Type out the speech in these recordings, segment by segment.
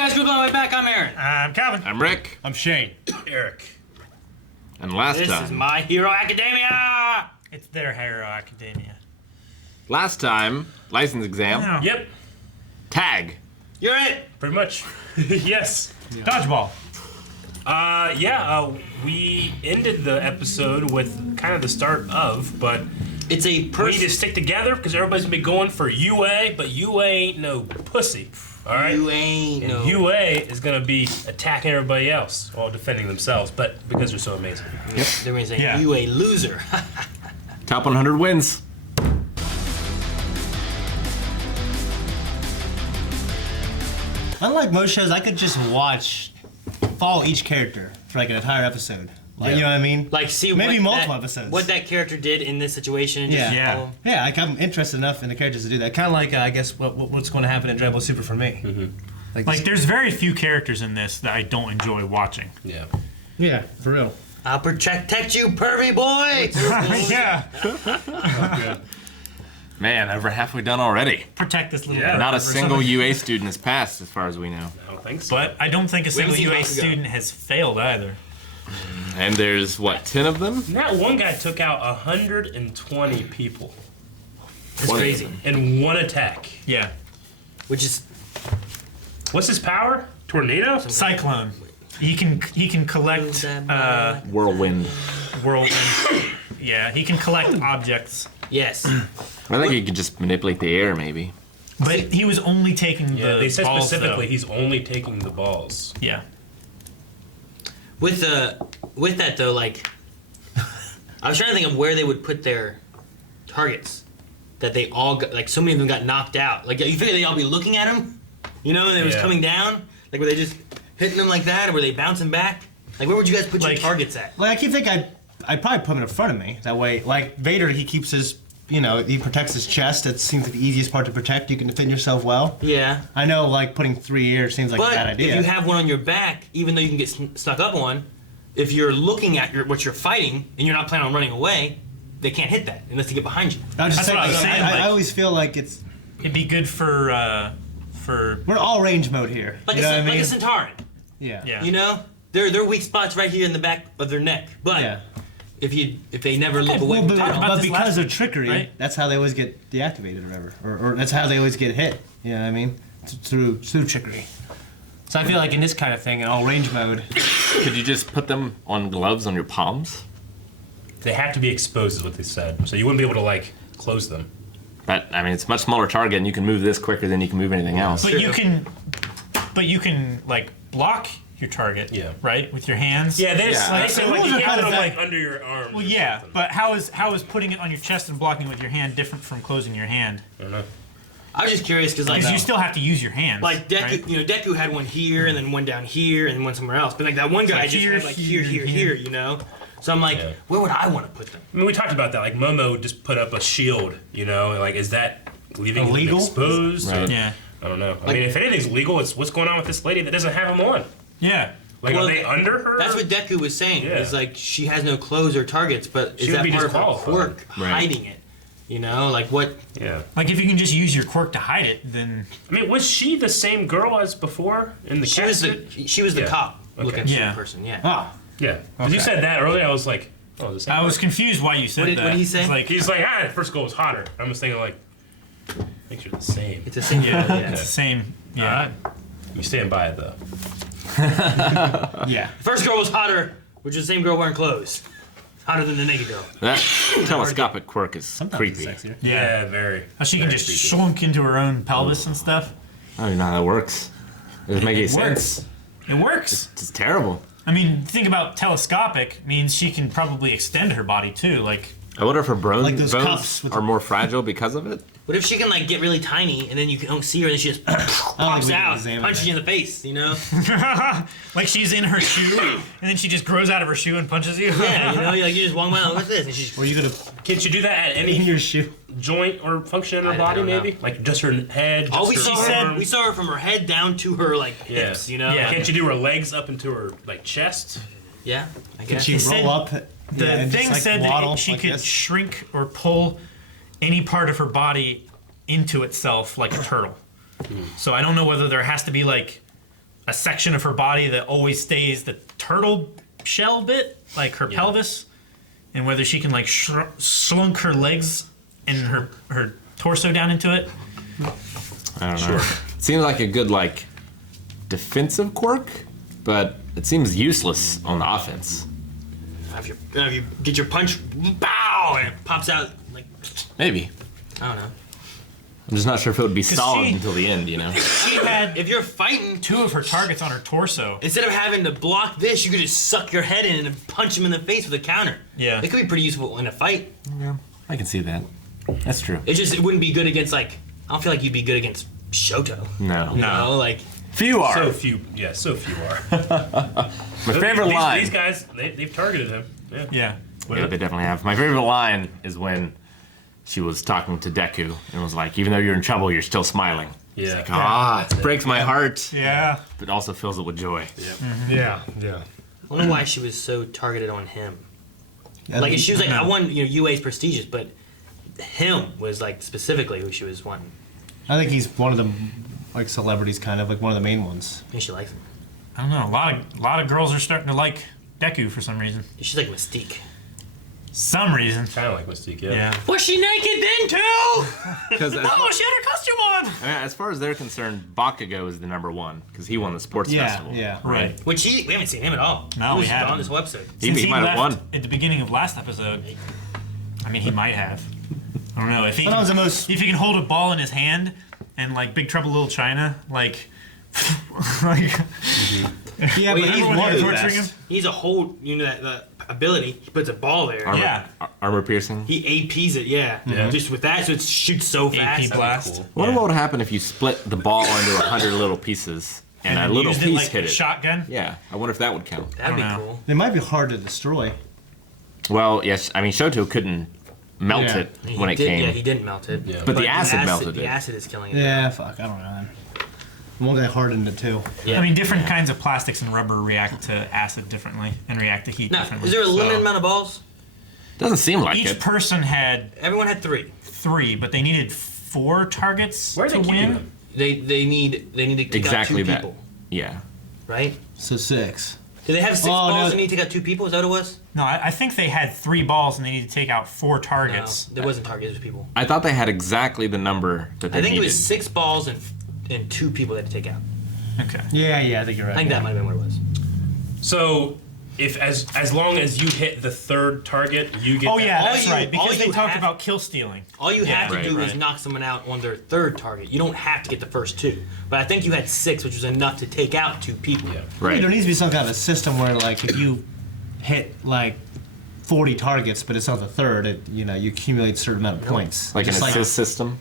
guys, good luck. Way back. I'm Aaron. I'm Calvin. I'm Rick. I'm Shane. Eric. And last This time. is My Hero Academia. It's their Hero Academia. Last time, license exam. Wow. Yep, Tag. You're it. pretty much. Yes. Dodgeball. We ended the episode with kind of the start of, but It's a we need person. to stick together because everybody's gonna be going for UA, but UA ain't no pussy. All right. You ain't And no. UA is gonna be attacking everybody else while defending themselves, but because they're so amazing. Yep. They're gonna say Yeah. you a loser. Top 100 wins. Unlike most shows, I could just follow each character for like an entire episode. Like, Yeah. you know what I mean? Like, see Maybe what multiple that, episodes. What that character did in this situation. And just Yeah. follow. Yeah, like I'm interested enough in the characters to do that. Kind of like, I guess, what's going to happen in Dragon Ball Super for me. Mm-hmm. Like, there's very few characters in this that I don't enjoy watching. Yeah. Yeah, for real. I'll protect you, pervy boy. Yeah. Man, over halfway done already. Protect this little Yeah. girl Not a or single something. UA student has passed, as far as we know. I don't think so. But I don't think a single seen UA Bakugo. student has failed either. And there's, what, 10 of them? that one guy took out 120 people It's 20 of crazy. them. in one attack. Yeah. Which is What's his power? Tornado? Cyclone. He can collect Whirlwind. whirlwind. Yeah, he can collect objects. yes. I think he could just manipulate the air, maybe. But he was only taking Yeah, the they said balls, specifically though. he's only taking the balls. Yeah. With that though, like, I was trying to think of where they would put their targets. That they all got, like, so many of them got knocked out. Like, you figure they'd all be looking at him, you know, and it was Yeah. coming down. Like, were they just hitting them like that, or were they bouncing back? Like, where would you guys put your Like- targets at? Like, I keep thinking I'd probably put him in front of me. That way, like, Vader, he keeps his, he protects his chest. It seems like the easiest part to protect. You can defend yourself well. Yeah. I know, like, putting 3 ears seems like a bad But idea. if you have one on your back, even though you can get stuck up on, if you're looking at what you're fighting and you're not planning on running away, they can't hit that unless they get behind you. I was just That's what I was saying, I like- always feel like it's It'd be good for we're all range mode here. Like, you know what I mean? like a Centauran. Yeah. yeah. You know, their weak spots right here in the back of their neck. But Yeah. if they never look away Well, from but, target, about but this because last of trickery, right? that's how they always get deactivated or whatever. Or that's how they always get hit. You know what I mean? Through trickery. So I feel like in this kind of thing, in all range mode, Could you just put them on gloves on your palms? They have to be exposed, is what they said. So you wouldn't be able to, like, close them. But, I mean, it's a much smaller target, and you can move this quicker than you can move anything else. But you can like block your target. Yeah. Right with your hands. Yeah, they Yeah. say, like, you Rules are can't kind put of them, like, vague. under your arm. Well, yeah, but how is putting it on your chest and blocking it with your hand different from closing your hand? I don't know. I was just curious because like Because you still have to use your hands. like Deku, right? Deku had one here and then one down here and then one somewhere else. But like that one guy like just here, had like here, here, here. you know. So I'm like, Yeah. where would I want to put them? I mean, we talked about that. Like, Momo just put up a shield, you know? Like, is that leaving them Illegal? exposed? Right. Or- Yeah. I don't know. I mean, if anything's legal, it's what's going on with this lady that doesn't have them on. Yeah. Like, Well, are they under her? That's what Deku was saying. Yeah. Is like she has no clothes or targets, but is She would that be part of her disqualified. quirk Right. hiding it? You know, like what? Yeah. Like if you can just use your quirk to hide it, then I mean, was she the same girl as before in the She was casket? the Yeah. cop looking Yeah. person. Yeah. ah, Yeah. Because you Okay. said that earlier, I was like, oh, the same I was person. confused why you said What did- that. what did he say? It's like He's like, the first girl was hotter. I was thinking, like, I think you're the same. It's the same. yeah, yeah. it's the same. Yeah. You stand by it, though. yeah. First girl was hotter, which is the same girl wearing clothes. Hotter than the naked girl. That telescopic quirk is Sometimes creepy. it's sexier. Yeah. Very. How she can very just creepy. slunk into her own pelvis and stuff. I don't even know how that works. It doesn't make any sense. It works. It's terrible. I mean, think about telescopic means she can probably extend her body too. Like I wonder if her Like those bones cups with are more fragile because of it. What if she can like get really tiny and then you don't see her and then she just pops we can out, examine punches that. you in the face, you know? like she's in her shoe, and then she just grows out of her shoe and punches you. Yeah, you know, you just walk by, what's this? And she's Or you gonna Can't you do that at in any your shoe? joint or function in her I body, don't know. maybe? Like just her head, just all we her saw arm? her, we saw her from her head down to her like Yeah. hips, you know? Yeah. Like, Can't you do her legs up into her, like, chest? yeah, I Can guess. she said- roll up? The yeah, and thing just, like, said waddle that she like could this? shrink or pull any part of her body into itself like a turtle. So I don't know whether there has to be like a section of her body that always stays the turtle shell bit, like her pelvis, and whether she can like slunk her legs and her torso down into it. I don't know. It seems like a good like defensive quirk, but it seems useless on the offense. If you get your punch, bow, and it pops out like Maybe. I don't know. I'm just not sure if it would be solid she- until the end, you know? She had If you're fighting, 2 of her targets on her torso. instead of having to block this, you could just suck your head in and punch him in the face with a counter. Yeah. It could be pretty useful in a fight. Yeah, I can see that. That's true. It wouldn't be good against like I don't feel like you'd be good against Shoto. No. You know, like Few are. So few are. My favorite line. These guys, they've targeted him. Yeah. Yeah. Yeah, they definitely have. My favorite line is when she was talking to Deku and was like, even though you're in trouble, you're still smiling. Yeah. It breaks my heart, Yeah. but also fills it with joy. Yeah. I wonder why she was so targeted on him. Yeah, Like she was like I won, UA's prestigious, but him was like specifically who she was wanting. I think he's one of the like celebrities, kind of like one of the main ones. I think she likes him. I don't know. A lot of girls are starting to like Deku for some reason. She's like Mystique. Some reason. Kind of like Mystique, yeah. Yeah. Was she naked then too? Because as, Oh, she had her costume on. as far as they're concerned, Bakugo is the number one because he won the sports festival. Yeah. Right. Which we haven't seen him at all. No, he we was haven't. on this whole episode. He might have won. at the beginning of last episode. I mean, he might have. I don't know if he But that was the most. if he can hold a ball in his hand and like Big Trouble Little China, like, like Yeah, Well, but he's everyone one of the torturing best. him. He's a whole, that ability. He puts a ball there. Armor, Yeah. Armor piercing. He APs it, yeah. Just with that, so it shoots so fast. AP blast. cool. I wonder what would happen if you split the ball into 100 little pieces and a then little used piece it like hit a it. shotgun. Yeah, I wonder if that would count. That'd be I don't know. cool. They might be hard to destroy. Well, yes, I mean Shoto couldn't melt Yeah. it when it did, came. Yeah, he didn't melt it. Yeah. But the acid melted The it. acid is killing it. Yeah, fuck. I don't know. Man. One guy hardened it too. Yeah. I mean, different kinds of plastics and rubber react to acid differently and react to heat Now, differently. is there a So limited amount of balls? Doesn't seem like Each it. person had Everyone had 3. 3, but they needed 4 targets Where are to they keeping win. them? They need to take Exactly out 2 that. people, Yeah. right? So 6. Do they have 6 Oh, balls no. and need to take out 2 people? Is that what it was? No, I think they had 3 balls and they needed to take out 4 targets. No, there wasn't targets. It was people. I thought they had exactly the number that they I think needed. it was 6 balls and 2 people they had to take out. Okay. Yeah, I think you're right. I think that might have been what it was. So, if as long as you hit the 3rd target, you get. Oh yeah, All that's you- right. all Because they you talked have- about kill stealing. All you have to right, do is right. knock someone out on their 3rd target. You don't have to get the first 2. But I think you had 6, which was enough to take out 2 people. Yeah. Right. There needs to be some kind of system where, like, if you hit like 40 targets, but it's on the 3rd, you accumulate a certain amount of points. Like an Just assist system.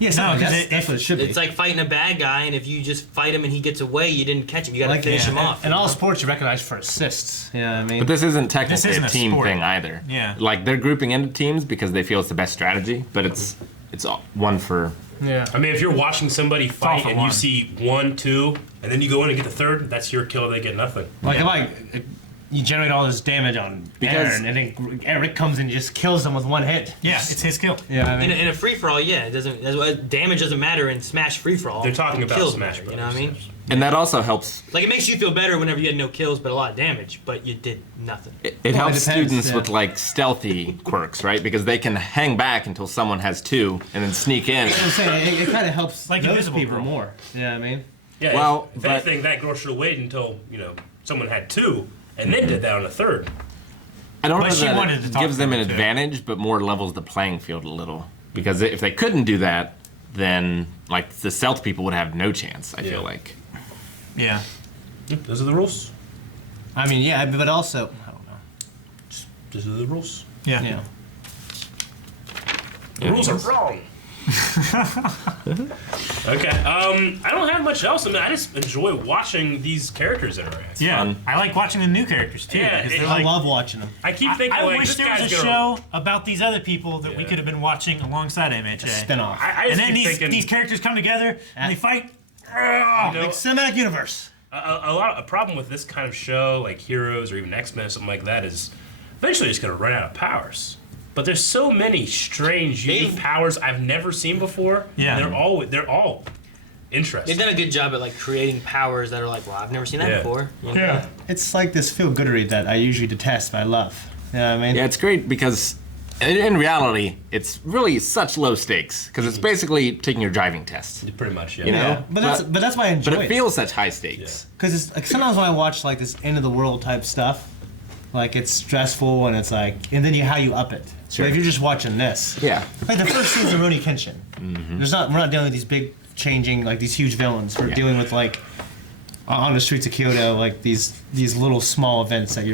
Yeah, No, something like 'cause that's what it should be. It's like fighting a bad guy, and if you just fight him and he gets away, you didn't catch him. You gotta finish him off. In all sports, you recognize for assists. You know what I mean? But this isn't technically isn't a a team sport. thing either. Yeah. Like they're grouping into teams because they feel it's the best strategy, but it's one for. yeah. I mean, if you're watching somebody fight for and one. you see 1, 2, and then you go in and get the 3rd, that's your kill. They get nothing. Like if you generate all this damage on Because- Aaron, and then Eric comes in and just kills them with one hit. Yeah, it's his kill. Yeah, I mean, In a free for all, yeah, it doesn't. Damage doesn't matter in Smash free for all. They're talking about Kills Smash matter, You know what I mean? Brothers. And that also helps. Like it makes you feel better whenever you had no kills but a lot of damage, but you did nothing. It Well, helps it depends, students yeah. with like stealthy quirks, right? Because they can hang back until someone has 2 and then sneak in. I'm saying it kind of helps Like those Invisible people Girl. more. Yeah, I mean, Yeah. Well, if but- anything, that girl should have waited until someone had 2, and then did that on the 3rd. I don't But know she that wanted to it talk gives to them an them, too. advantage, but more levels the playing field a little. Because if they couldn't do that, then like the stealth people would have no chance. I feel Yeah. like. Yeah. Those are the rules. I mean, yeah, but also, I don't know. Those are the rules. Yeah. You know, The rules are wrong. Okay. I don't have much else. I mean, I just enjoy watching these characters interact. Yeah. fun. I like watching the new characters too. Yeah, because it- they're I like, love watching them. I keep thinking I like wish this there was guy's a gonna. show about these other people that we Yeah. could have been watching alongside MHA. Spin-off. I And just then keep these thinking, these characters come together and they fight. you know, Like cinematic universe. a problem with this kind of show, like Heroes or even X-Men or something like that, is eventually it's going to run out of powers. But there's so many strange, unique powers I've never seen before. Yeah. They're all interesting. They've done a good job at like creating powers that are like, well, I've never seen that Yeah. before. You know? Yeah. It's like this feel-goodery that I usually detest, but I love. You know what I mean? Yeah, it's great because in reality, it's really such low stakes because it's basically taking your driving test. Pretty much, yeah. You know? Yeah, but that's why I enjoy But it. it feels such high stakes. Because it's like sometimes when I watch like this end of the world type stuff, like it's stressful and it's like, and then how you up it. So if you're just watching this, Yeah. like the first season of Rurouni Kenshin, we're not dealing with these big changing like these huge villains. We're dealing with like on the streets of Kyoto, like these little small events that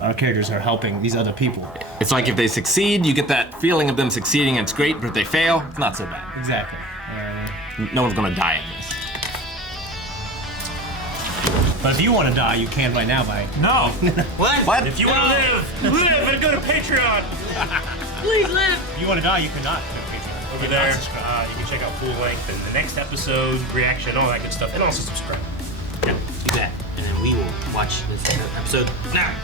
our characters are helping these other people. It's like if they succeed, you get that feeling of them succeeding, and it's great. But if they fail, it's not so bad. Exactly. No one's gonna die in this. But if you want to die, you can right now by. No. What? If you want to live and go to Patreon. Please live. If you want to die, you cannot. Over there, you can check out full length and the next episode, reaction, all that good stuff, and also subscribe. Do that, and then we will watch this episode now.